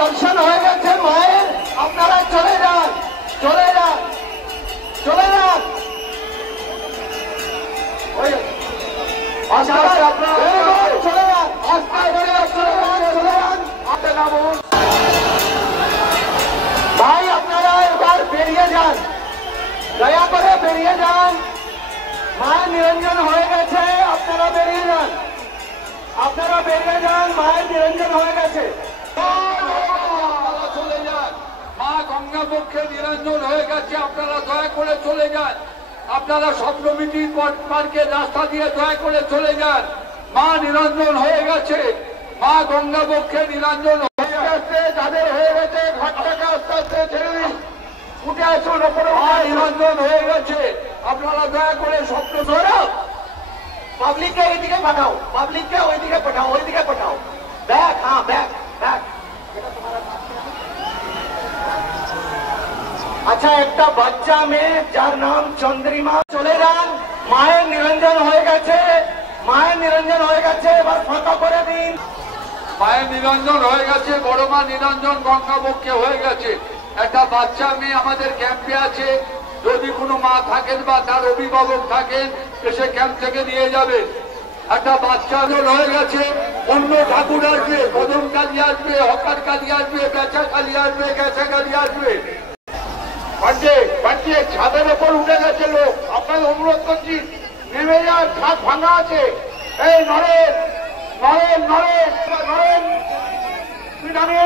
দর্শন হয়ে গেছে মায়ের, আপনারা চলে যান, চলে যান, চলে যান। চলে যান, ভাই আপনারা এবার বেরিয়ে যান, দয়া করে বেরিয়ে যান। মায়ের নিরঞ্জন হয়ে গেছে, আপনারা বেরিয়ে যান, আপনারা বেরিয়ে যান, মায়ের নিরঞ্জন হয়ে গেছে। চলে যান, মা গঙ্গা পক্ষে নিরঞ্জন হয়ে গেছে, আপনারা দয়া করে চলে যান। আপনারা স্বপ্নমিতি পার্কের রাস্তা দিয়ে দয়া করে চলে যান। মা নিরঞ্জন হয়ে গেছে, মা গঙ্গা পক্ষে নিরঞ্জন হয়ে গেছে। যাদের হয়ে গেছে ঘরটাকে আস্তে আস্তে ছেড়ে দিন, উঠে আসুন ওপরে। মা নিরঞ্জন হয়ে গেছে, আপনারা দয়া করে স্বপ্ন ধরো। পাবলিককে এইদিকে পাঠাও, পাবলিককে ওইদিকে পাঠাও, ওইদিকে পাঠাও। ব্যাগ, হ্যাঁ ব্যাগ, ব্যাগ। আচ্ছা, একটা বাচ্চা মেয়ে যার নাম চন্দ্রিমা, চলে যান। মায়ের নিরঞ্জন হয়ে গেছে, মায়ের নিরঞ্জন হয়ে গেছে, এবার ফাঁকা করে দিন। মায়ের নিরঞ্জন হয়ে গেছে, বড় মা নিরঞ্জন গঙ্গা পক্ষে হয়ে গেছে। একটা বাচ্চা মেয়ে আমাদের ক্যাম্পে আছে, যদি কোনো মা থাকেন বা তার অভিভাবক থাকেন এসে ক্যাম্প থেকে নিয়ে যাবে। একটা বাচ্চা হয়ে গেছে, অন্য ঠাকুর আসবে, কদম কালী আসবে, হকার কালী আসবে, বেচা কালী আসবে, গেছা কালী আসবে। ছাদের ওপর উঠে গেছে লোক, আপনার অনুরোধ করছি নেমে যান, ছাদ ভাঙা আছে। এই নরেন, নরেন, নরেন, নরেন, তুই নামিয়ে